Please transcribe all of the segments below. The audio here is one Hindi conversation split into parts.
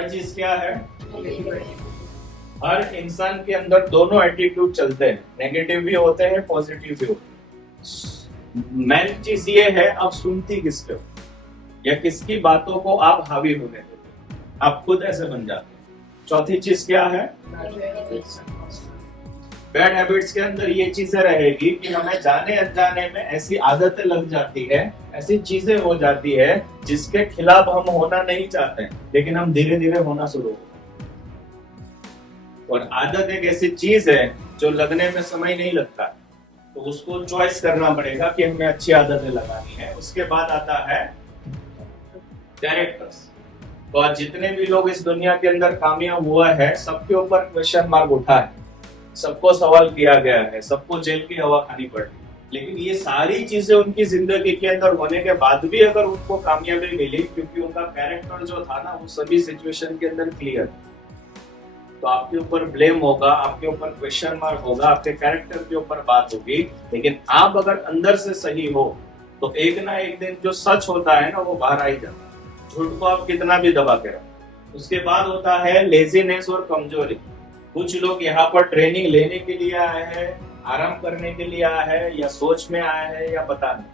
थर्ड चीज क्या है? हर इंसान के अंदर दोनों एटीट्यूड चलते हैं, नेगेटिव भी होते हैं, पॉजिटिव भी होते हैं। मेन चीज ये है, आप सुनती किसके हो या किसकी बातों को आप हावी होने देते हो, आप खुद ऐसे बन जाते हो। चौथी चीज क्या है? बैड हैबिट्स के अंदर ये चीजें रहेगी कि हमें जाने अनजाने में ऐसी आदतें लग जाती है, ऐसी चीजें हो जाती है जिसके खिलाफ हम होना नहीं चाहते, लेकिन हम धीरे धीरे होना शुरू होते हैं। और आदत एक ऐसी चीज है जो लगने में समय नहीं लगता, तो उसको चॉइस करना पड़ेगा कि हमें अच्छी आदतें लगानी है। उसके बाद आता है कैरेक्टर्स। तो आज जितने भी लोग इस दुनिया के अंदर कामयाब हुआ है, सबके ऊपर क्वेश्चन मार्क उठा है, सबको सवाल किया गया है, सबको जेल की हवा खानी पड़ी, लेकिन ये सारी चीजें उनकी जिंदगी के अंदर होने के बाद भी अगर उनको कामयाबी मिली, क्योंकि उनका कैरेक्टर जो था ना, वो सभी सिचुएशन के अंदर क्लियर। तो आपके ऊपर ब्लेम होगा, आपके ऊपर क्वेश्चन मार्क होगा, आपके कैरेक्टर के ऊपर बात होगी, लेकिन आप अगर अंदर से सही हो तो एक ना एक दिन जो सच होता है ना, वो बाहर आ ही जाता है। झूठ को आप कितना भी दबा के रखो। उसके बाद होता है लेजीनेस और कमजोरी। कुछ लोग यहाँ पर ट्रेनिंग लेने के लिए आए हैं, आराम करने के लिए आए हैं, या सोच में आए हैं, या पता नहीं।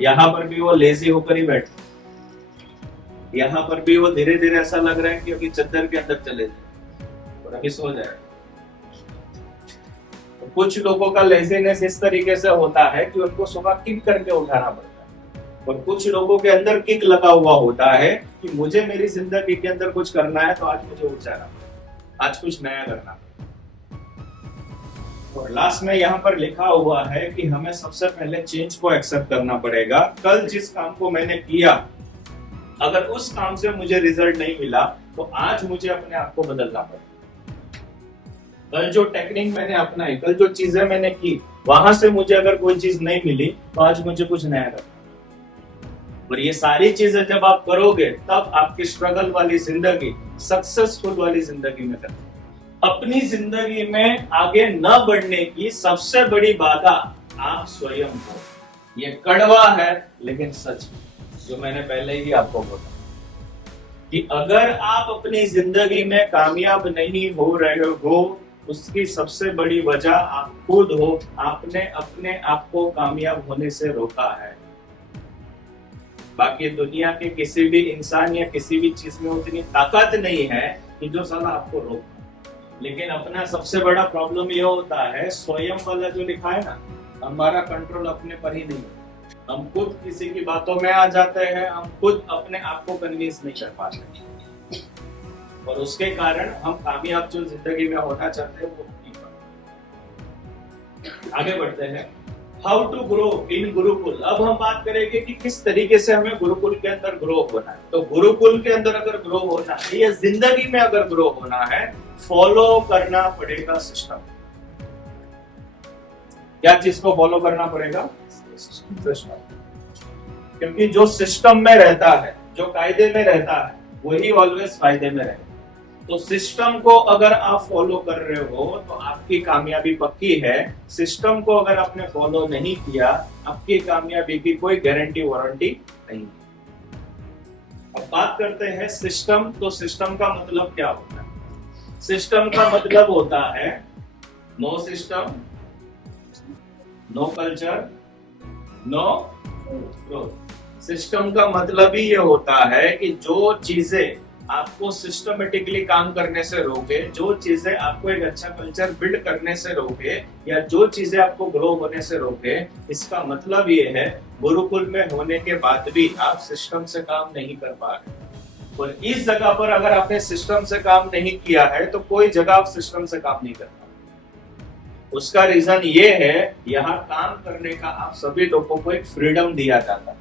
यहाँ पर भी वो लेजी होकर ही बैठे, यहाँ पर भी वो धीरे धीरे ऐसा लग रहा है कि अभी चद्दर के अंदर चले जाए और अभी सो जाए। तो कुछ लोगों का लेजीनेस इस तरीके से होता है कि उनको सुबह किक करके उठाना पड़ता है, और कुछ लोगों के अंदर किक लगा हुआ होता है कि मुझे मेरी जिंदगी के अंदर कुछ करना है, तो आज मुझे उठ जाना, आज कुछ नया करना। और लास्ट में यहाँ पर लिखा हुआ है कि हमें सबसे पहले चेंज को एक्सेप्ट करना पड़ेगा। कल जिस काम को मैंने किया, अगर उस काम से मुझे रिजल्ट नहीं मिला, तो आज मुझे अपने आप को बदलना पड़ेगा। कल जो टेक्निक मैंने अपनाई, कल जो चीजें मैंने की, वहां से मुझे अगर कोई चीज नहीं मिली, तो आज मुझे कुछ नया करना। और ये सारी चीजें जब आप करोगे, तब आपकी स्ट्रगल वाली जिंदगी सक्सेसफुल वाली जिंदगी में करते। अपनी जिंदगी में आगे न बढ़ने की सबसे बड़ी बाधा आप स्वयं हो। ये कड़वा है लेकिन सच है, जो मैंने पहले ही आपको बोला कि अगर आप अपनी जिंदगी में कामयाब नहीं हो रहे हो, उसकी सबसे बड़ी वजह आप खुद हो। आपने अपने आप को कामयाब होने से रोका है। बाकी दुनिया के किसी भी इंसान या किसी भी चीज में उतनी ताकत नहीं है कि जो साला आपको रोक। लेकिन अपना सबसे बड़ा प्रॉब्लम ये होता है, स्वयं वाला जो लिखा है ना, हमारा कंट्रोल अपने पर ही नहीं है। हम खुद किसी की बातों में आ जाते हैं, हम खुद अपने आप को कन्विंस नहीं कर पाते, और उसके कारण हम कामयाब जो जिंदगी में होना चाहते हैं वो नहीं पाते। आगे बढ़ते हैं। How to grow in gurukul. अब हम बात करेंगे कि किस तरीके से हमें गुरुकुल के अंदर ग्रो होना है। तो गुरुकुल के अंदर अगर ग्रो होना है या जिंदगी में अगर ग्रो होना है, फॉलो करना पड़ेगा सिस्टम। क्या चीज को फॉलो करना पड़ेगा? सिस्टम। क्योंकि जो सिस्टम में रहता है, जो कायदे में रहता है, वही ऑलवेज फायदे में रहेगा। तो सिस्टम को अगर आप फॉलो कर रहे हो तो आपकी कामयाबी पक्की है। सिस्टम को अगर आपने फॉलो नहीं किया, आपकी कामयाबी की कोई गारंटी वारंटी नहीं। अब बात करते हैं सिस्टम। तो सिस्टम का मतलब क्या होता है? सिस्टम का मतलब होता है no system, no culture, no growth. System का मतलब ही ये होता है कि जो चीजें आपको सिस्टमेटिकली काम करने से रोके, जो चीजें आपको एक अच्छा कल्चर बिल्ड करने से रोके, या जो चीजें आपको ग्रो होने से रोके, इसका मतलब ये है गुरुकुल में होने के बाद भी आप सिस्टम से काम नहीं कर पा रहे। और इस जगह पर अगर आपने सिस्टम से काम नहीं किया है, तो कोई जगह आप सिस्टम से काम नहीं कर पाते। उसका रीजन ये है, यहाँ काम करने का आप सभी लोगों को एक फ्रीडम दिया जाता है।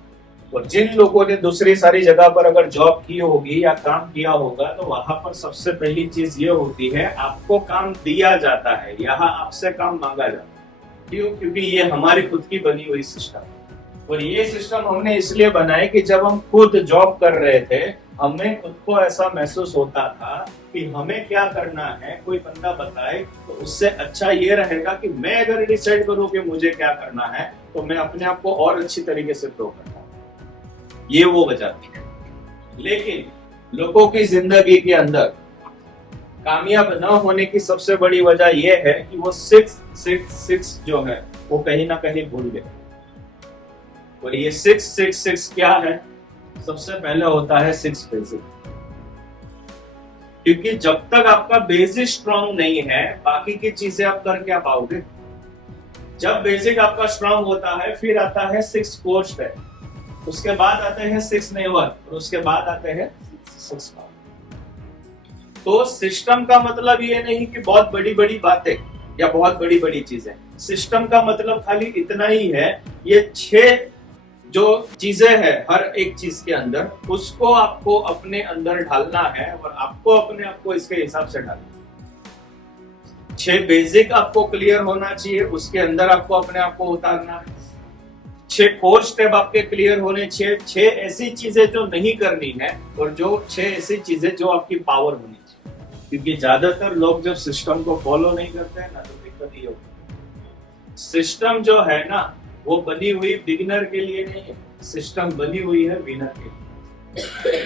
और जिन लोगों ने दूसरी सारी जगह पर अगर जॉब की होगी या काम किया होगा, तो वहां पर सबसे पहली चीज ये होती है, आपको काम दिया जाता है, यहाँ आपसे काम मांगा जाता है। क्यों? क्योंकि ये हमारी खुद की बनी हुई सिस्टम है। और ये सिस्टम हमने इसलिए बनाए कि जब हम खुद जॉब कर रहे थे, हमें खुद को ऐसा महसूस होता था कि हमें क्या करना है, कोई बंदा बताए तो उससे अच्छा ये रहेगा कि मैं अगर डिसाइड करूं कि मुझे क्या करना है, तो मैं अपने आप को और अच्छी तरीके से ग्रो करता हूं। ये वो वजह थी। लेकिन लोगों की जिंदगी के अंदर कामयाब न होने की सबसे बड़ी वजह यह है कि वो 666 जो है वो कहीं ना कहीं भूल गए। और ये 666 क्या है? सबसे पहले होता है 6 बेसिक। क्योंकि जब तक आपका बेसिक स्ट्रांग नहीं है, बाकी की चीजें आप कर क्या पाओगे? जब बेसिक आपका स्ट्रांग होता है, फिर आता है 6 कोर स्टेप, उसके बाद आते हैं 6 नेवर, और उसके बाद आते हैं 6 पावर। तो सिस्टम का मतलब ये नहीं कि बहुत बड़ी बड़ी बातें या बहुत बड़ी बड़ी चीजें। सिस्टम का मतलब खाली इतना ही है, ये 6 जो चीजें हैं हर एक चीज के अंदर, उसको आपको अपने अंदर ढालना है और आपको अपने आप को इसके हिसाब से डालना। 6 बेसिक आपको क्लियर होना चाहिए, उसके अंदर आपको अपने आप को उतारना है। 6 कोर स्टेप आपके क्लियर होने चाहिए। 6 ऐसी चीजें जो नहीं करनी है, और जो 6 ऐसी चीजें जो आपकी पावर होनी चाहिए। क्योंकि ज्यादातर लोग जब सिस्टम को फॉलो नहीं करते हैं ना, तो दिक्कत ये होती है। सिस्टम जो है ना, वो बनी हुई बिगिनर के लिए नहीं है, सिस्टम बनी हुई है विनर के लिए।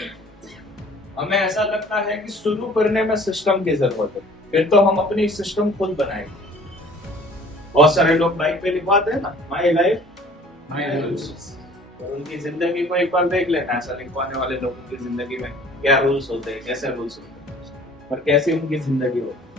हमें ऐसा लगता है कि शुरू करने में सिस्टम की जरूरत है, फिर तो हम अपनी सिस्टम खुद बनाएंगे। बहुत सारे लोग बाइक पे लिखवाते हैं ना, माई लाइफ माई रूल्स, और उनकी जिंदगी को एक बार देख लेना। ऐसा लिखवाने वाले लोगों की जिंदगी में क्या रूल्स होते हैं, कैसे रूल्स होते हैं और कैसी उनकी जिंदगी होती है।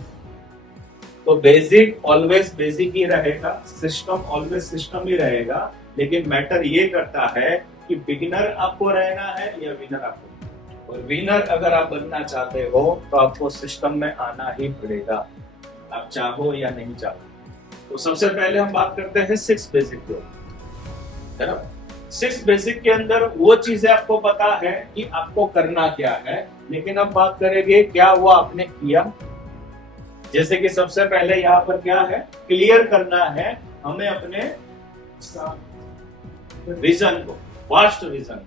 तो बेसिक ऑलवेज बेसिक ही रहेगा, सिस्टम ऑलवेज सिस्टम ही रहेगा। लेकिन मैटर ये करता है कि बिगिनर आपको रहना है या विनर आपको। और विनर अगर आप बनना चाहते हो तो आपको सिस्टम में आना ही पड़ेगा, आप चाहो या नहीं चाहो। तो सबसे पहले हम बात करते हैं 6 बेसिक की, है ना। 6 बेसिक के अंदर वो चीजें आपको पता है कि आपको करना क्या है, लेकिन अब बात करेंगे क्या वो आपने किया। जैसे कि सबसे पहले यहाँ पर क्या है, क्लियर करना है हमें अपने विजन को, वास्ट विजन।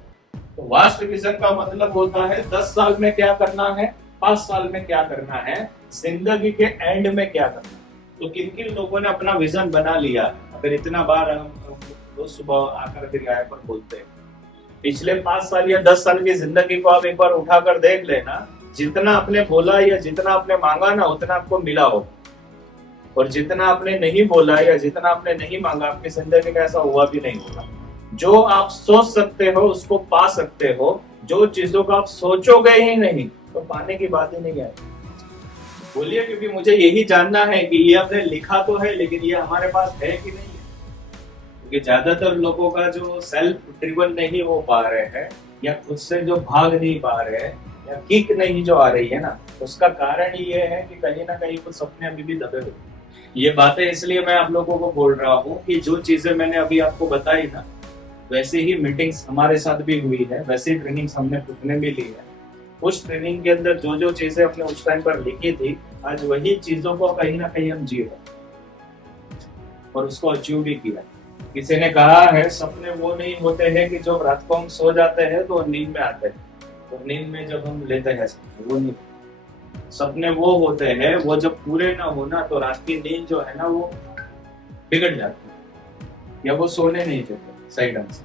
तो वास्ट विजन का मतलब होता है 10 साल में क्या करना है, 5 साल में क्या करना है, जिंदगी के एंड में क्या करना है। तो किन किन लोगों ने अपना विजन बना लिया? अगर इतना बार हम रोज सुबह आकर फिर यहाँ पर बोलते हैं, पिछले 5 साल या 10 साल की जिंदगी को आप एक बार उठाकर देख लेना। जितना आपने बोला या जितना आपने मांगा ना, उतना आपको मिला हो। और जितना आपने नहीं बोला या जितना आपने नहीं मांगा, आपकी जिंदगी में ऐसा हुआ भी नहीं होगा। जो आप सोच सकते हो उसको पा सकते हो। जो चीजों को आप सोचोगे ही नहीं तो पाने की बात ही नहीं आएगी। बोलिए, क्योंकि मुझे यही जानना है कि ये आपने लिखा तो है, लेकिन ये हमारे पास है कि नहीं है। क्योंकि ज्यादातर लोगों का जो सेल्फ ड्रिवन नहीं हो पा रहे हैं, या खुद से जो भाग नहीं पा रहे हैं, या किक नहीं जो आ रही है ना, उसका कारण ये है कि कहीं ना कहीं कुछ सपने अभी भी दबे हुए। ये बातें इसलिए मैं आप लोगों को बोल रहा हूँ कि जो चीजें मैंने अभी आपको बताई ना, वैसे ही मीटिंग्स हमारे साथ भी हुई है, वैसे ही ट्रेनिंग्स हमने खुद ने भी ली है। उस ट्रेनिंग के अंदर जो जो चीजें हमने उस टाइम पर लिखी थी, आज वही चीजों को कहीं ना कहीं हम जी रहे और उसको अचीव भी किया। किसी ने कहा है, सपने वो नहीं होते हैं कि जब रात को हम सो जाते हैं तो नींद में आते हैं, तो नींद में जब हम लेते हैं सपने, वो नहीं। सपने वो होते हैं, वो जब पूरे ना हो ना, तो रात की नींद जो है ना, वो बिगड़ जाती है या वो सोने नहीं देते सही ढंग से।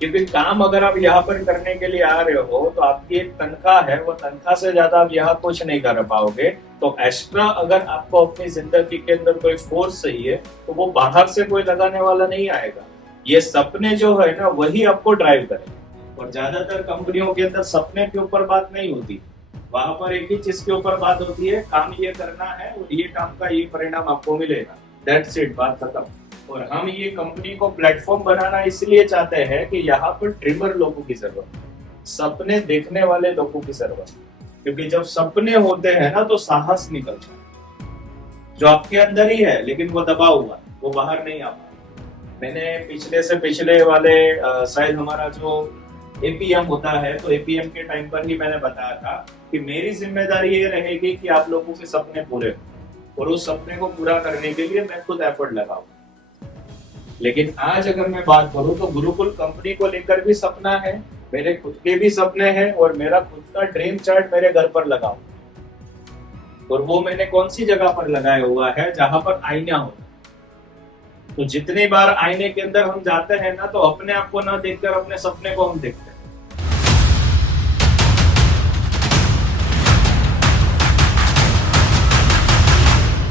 क्योंकि काम अगर आप यहाँ पर करने के लिए आ रहे हो, तो आपकी एक तनख्वाह है, वो तनख्वाह से ज्यादा आप यहाँ कुछ नहीं कर पाओगे। तो एक्स्ट्रा अगर आपको अपनी जिंदगी के अंदर कोई फोर्स चाहिए, तो वो बाहर से कोई लगाने वाला नहीं आएगा। ये सपने जो है ना, वही आपको ड्राइव करेगा। और ज्यादातर कंपनियों के अंदर सपने के ऊपर बात नहीं होती, वहां पर एक ही चीज के ऊपर बात होती है, काम ये करना है और ये काम का ये परिणाम आपको मिलेगा। दैट्स इट, बात खत्म। और हम ये कंपनी को प्लेटफॉर्म बनाना इसलिए चाहते हैं कि यहाँ पर ड्रीमर लोगों की जरूरत है, सपने देखने वाले लोगों की जरूरत है। क्योंकि जब सपने होते हैं ना, तो साहस निकलता है जो आपके अंदर ही है, लेकिन वो दबा हुआ, वो बाहर नहीं आ पा। मैंने पिछले से पिछले वाले शायद हमारा जो एपीएम होता है, तो एपीएम के टाइम पर ही मैंने बताया था कि मेरी जिम्मेदारी ये रहेगी कि आप लोगों के सपने पूरे हो, और उस सपने को पूरा करने के लिए मैं खुद एफर्ट लगाऊं। लेकिन आज अगर मैं बात करूं, तो गुरुकुल कंपनी को लेकर भी सपना है, मेरे खुद के भी सपने हैं, और मेरा खुद का ड्रीम चार्ट मेरे घर पर लगाओ। और वो मैंने कौन सी जगह पर लगाया हुआ है, जहां पर आईना होता। तो जितनी बार आईने के अंदर हम जाते हैं ना, तो अपने आप को ना देखकर अपने सपने को हम देखते हैं।